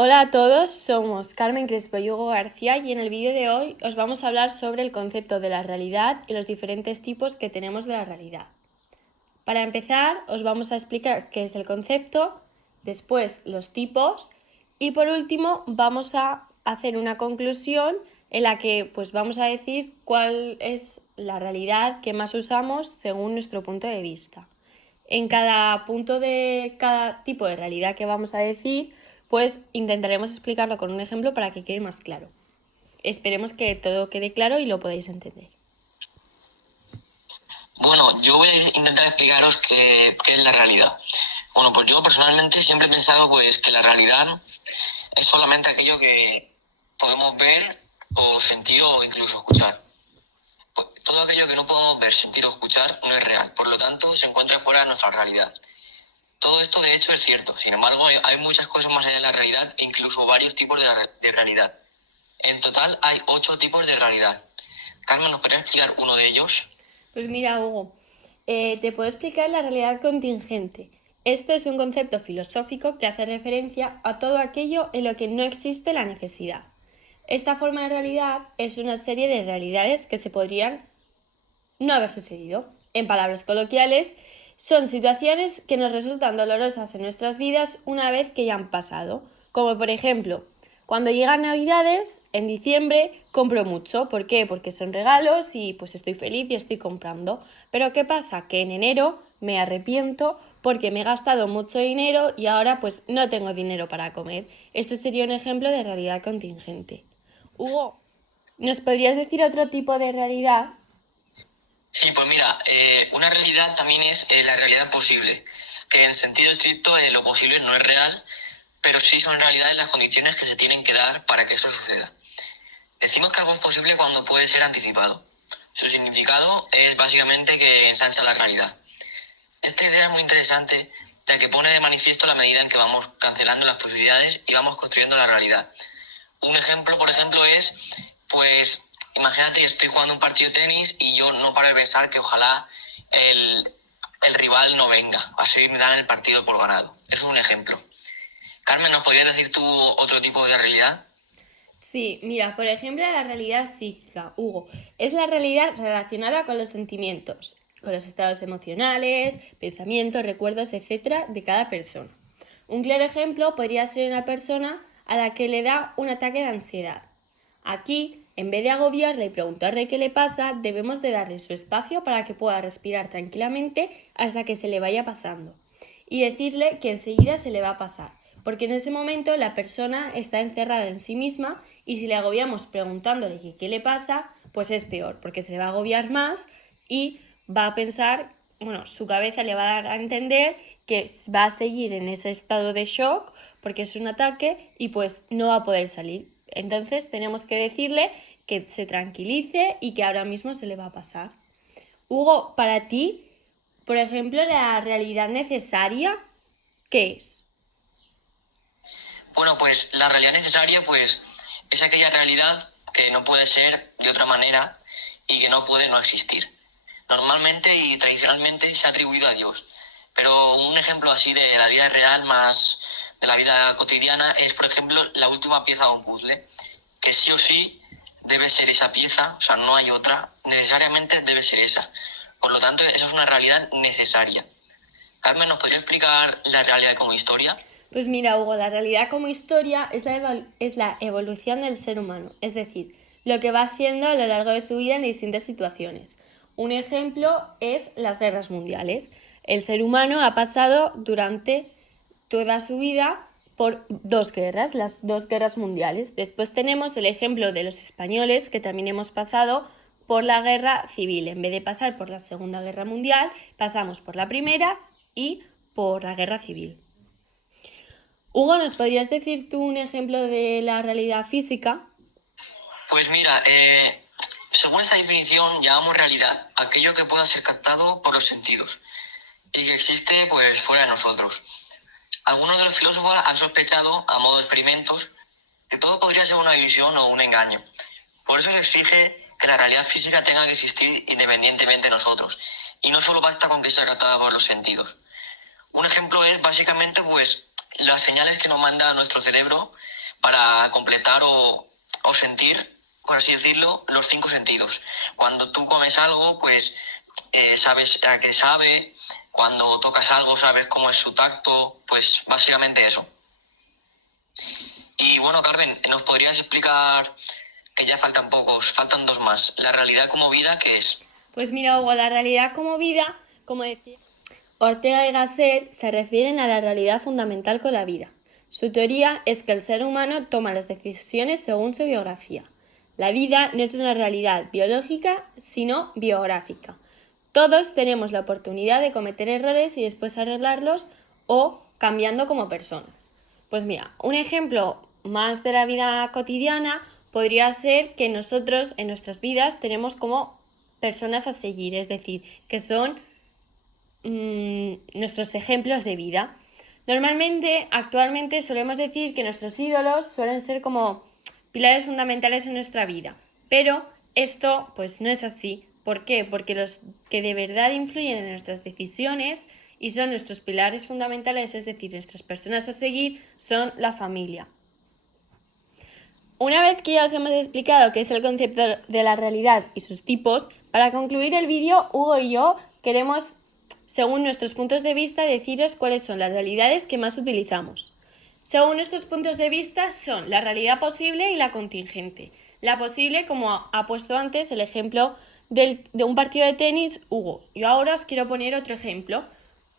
Hola a todos, somos Carmen Crespo y Hugo García y en el vídeo de hoy os vamos a hablar sobre el concepto de la realidad y los diferentes tipos que tenemos de la realidad. Para empezar, os vamos a explicar qué es el concepto, después los tipos y por último vamos a hacer una conclusión en la que pues vamos a decir cuál es la realidad que más usamos según nuestro punto de vista. En cada punto de cada tipo de realidad que vamos a decir, pues intentaremos explicarlo con un ejemplo para que quede más claro. Esperemos que todo quede claro y lo podáis entender. Bueno, yo voy a intentar explicaros qué es la realidad. Bueno, pues yo personalmente siempre he pensado pues que la realidad es solamente aquello que podemos ver o sentir o incluso escuchar. Pues todo aquello que no podemos ver, sentir o escuchar no es real, por lo tanto se encuentra fuera de nuestra realidad. Todo esto de hecho es cierto, sin embargo hay muchas cosas más allá de la realidad e incluso varios tipos de realidad. En total hay 8 tipos de realidad. Carmen, ¿nos podría explicar uno de ellos? Pues mira, Hugo, te puedo explicar la realidad contingente. Esto es un concepto filosófico que hace referencia a todo aquello en lo que no existe la necesidad. Esta forma de realidad es una serie de realidades que se podrían no haber sucedido. En palabras coloquiales, son situaciones que nos resultan dolorosas en nuestras vidas una vez que ya han pasado. Como por ejemplo, cuando llegan Navidades, en diciembre compro mucho. ¿Por qué? Porque son regalos y pues estoy feliz y estoy comprando. Pero ¿qué pasa? Que en enero me arrepiento porque me he gastado mucho dinero y ahora pues no tengo dinero para comer. Esto sería un ejemplo de realidad contingente. Hugo, ¿nos podrías decir otro tipo de realidad? Sí, pues mira, una realidad también es la realidad posible, que en sentido estricto lo posible no es real, pero sí son realidades las condiciones que se tienen que dar para que eso suceda. Decimos que algo es posible cuando puede ser anticipado. Su significado es básicamente que ensancha la realidad. Esta idea es muy interesante, ya que pone de manifiesto la medida en que vamos cancelando las posibilidades y vamos construyendo la realidad. Un ejemplo, por ejemplo, es, pues, imagínate que estoy jugando un partido de tenis y yo no paro de pensar que ojalá el rival no venga, así me dan el partido por ganado. Eso es un ejemplo. Carmen, ¿nos podrías decir tú otro tipo de realidad? Sí, mira, por ejemplo, la realidad psíquica, Hugo, es la realidad relacionada con los sentimientos, con los estados emocionales, pensamientos, recuerdos, etcétera, de cada persona. Un claro ejemplo podría ser una persona a la que le da un ataque de ansiedad. Aquí, en vez de agobiarle y preguntarle qué le pasa, debemos de darle su espacio para que pueda respirar tranquilamente hasta que se le vaya pasando. Y decirle que enseguida se le va a pasar, porque en ese momento la persona está encerrada en sí misma y si le agobiamos preguntándole qué le pasa, pues es peor, porque se va a agobiar más y va a pensar, bueno, su cabeza le va a dar a entender que va a seguir en ese estado de shock porque es un ataque y pues no va a poder salir. Entonces tenemos que decirle que se tranquilice y que ahora mismo se le va a pasar. Hugo, para ti, por ejemplo, la realidad necesaria, ¿qué es? Bueno, pues la realidad necesaria, pues, es aquella realidad que no puede ser de otra manera y que no puede no existir. Normalmente y tradicionalmente se ha atribuido a Dios, pero un ejemplo así de la vida real, más de la vida cotidiana, es, por ejemplo, la última pieza de un puzzle, que sí o sí debe ser esa pieza, o sea, no hay otra, necesariamente debe ser esa. Por lo tanto, eso es una realidad necesaria. Carmen, ¿nos podría explicar la realidad como historia? Pues mira, Hugo, la realidad como historia es la evolución del ser humano, es decir, lo que va haciendo a lo largo de su vida en distintas situaciones. Un ejemplo es las guerras mundiales. El ser humano ha pasado durante toda su vida por dos guerras, las dos guerras mundiales. Después tenemos el ejemplo de los españoles, que también hemos pasado por la guerra civil. En vez de pasar por la Segunda Guerra Mundial, pasamos por la Primera y por la guerra civil. Hugo, ¿nos podrías decir tú un ejemplo de la realidad física? Pues mira, según esta definición llamamos realidad aquello que pueda ser captado por los sentidos y que existe pues fuera de nosotros. Algunos de los filósofos han sospechado, a modo de experimentos, que todo podría ser una ilusión o un engaño. Por eso se exige que la realidad física tenga que existir independientemente de nosotros, y no solo basta con que sea captada por los sentidos. Un ejemplo es básicamente pues las señales que nos manda nuestro cerebro para completar o sentir, por así decirlo, los 5 sentidos. Cuando tú comes algo, pues sabes a qué sabe, cuando tocas algo sabes cómo es su tacto, pues básicamente eso. Y bueno, Carmen, ¿nos podrías explicar, que ya faltan pocos, faltan 2 más, la realidad como vida, qué es? Pues mira, Hugo, la realidad como vida, como decía Ortega y Gasset, se refieren a la realidad fundamental con la vida. Su teoría es que el ser humano toma las decisiones según su biografía. La vida no es una realidad biológica, sino biográfica. Todos tenemos la oportunidad de cometer errores y después arreglarlos o cambiando como personas. Pues mira, un ejemplo más de la vida cotidiana podría ser que nosotros en nuestras vidas tenemos como personas a seguir, es decir, que son nuestros ejemplos de vida. Normalmente, actualmente solemos decir que nuestros ídolos suelen ser como pilares fundamentales en nuestra vida, pero esto pues no es así. ¿Por qué? Porque los que de verdad influyen en nuestras decisiones y son nuestros pilares fundamentales, es decir, nuestras personas a seguir, son la familia. Una vez que ya os hemos explicado qué es el concepto de la realidad y sus tipos, para concluir el vídeo, Hugo y yo queremos, según nuestros puntos de vista, deciros cuáles son las realidades que más utilizamos. Según nuestros puntos de vista, son la realidad posible y la contingente. La posible, como ha puesto antes el ejemplo de un partido de tenis, Hugo. Yo ahora os quiero poner otro ejemplo.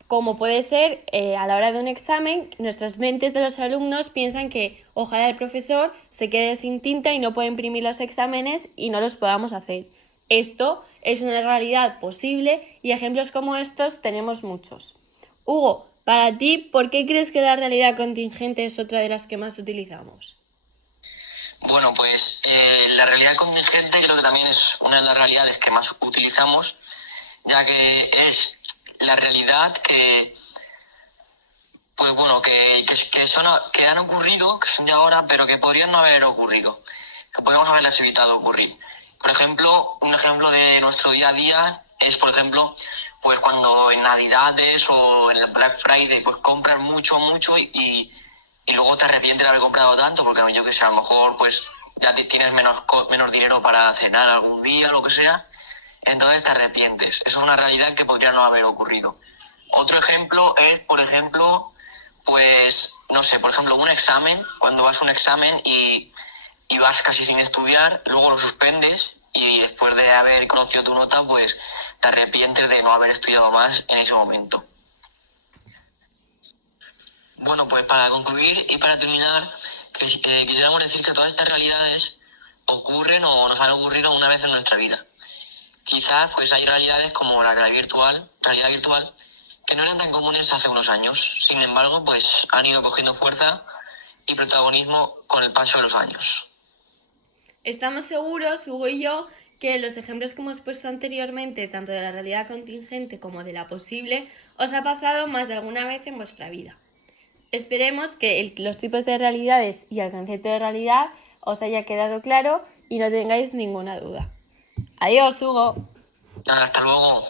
Como puede ser, a la hora de un examen, nuestras mentes de los alumnos piensan que ojalá el profesor se quede sin tinta y no pueda imprimir los exámenes y no los podamos hacer. Esto es una realidad posible y ejemplos como estos tenemos muchos. Hugo, para ti, ¿por qué crees que la realidad contingente es otra de las que más utilizamos? Bueno, pues la realidad contingente creo que también es una de las realidades que más utilizamos, ya que es la realidad que, pues bueno, que han ocurrido, que son de ahora, pero que podrían no haber ocurrido, que podríamos haberlas evitado ocurrir. Por ejemplo, un ejemplo de nuestro día a día es, por ejemplo, pues cuando en Navidades o en el Black Friday pues compras mucho y luego te arrepientes de haber comprado tanto, porque yo que sé, a lo mejor pues ya tienes menos dinero para cenar algún día, lo que sea, entonces te arrepientes. Eso es una realidad que podría no haber ocurrido. Otro ejemplo es, por ejemplo, pues, no sé, por ejemplo, un examen, cuando vas a un examen y vas casi sin estudiar, luego lo suspendes y después de haber conocido tu nota, pues te arrepientes de no haber estudiado más en ese momento. Bueno, pues para concluir y para terminar, quisiéramos decir que todas estas realidades ocurren o nos han ocurrido una vez en nuestra vida. Quizás pues hay realidades como la realidad virtual, que no eran tan comunes hace unos años. Sin embargo, pues han ido cogiendo fuerza y protagonismo con el paso de los años. Estamos seguros, Hugo y yo, que los ejemplos que hemos puesto anteriormente, tanto de la realidad contingente como de la posible, os ha pasado más de alguna vez en vuestra vida. Esperemos que los tipos de realidades y el concepto de realidad os haya quedado claro y no tengáis ninguna duda. Adiós, Hugo. Nada, hasta luego.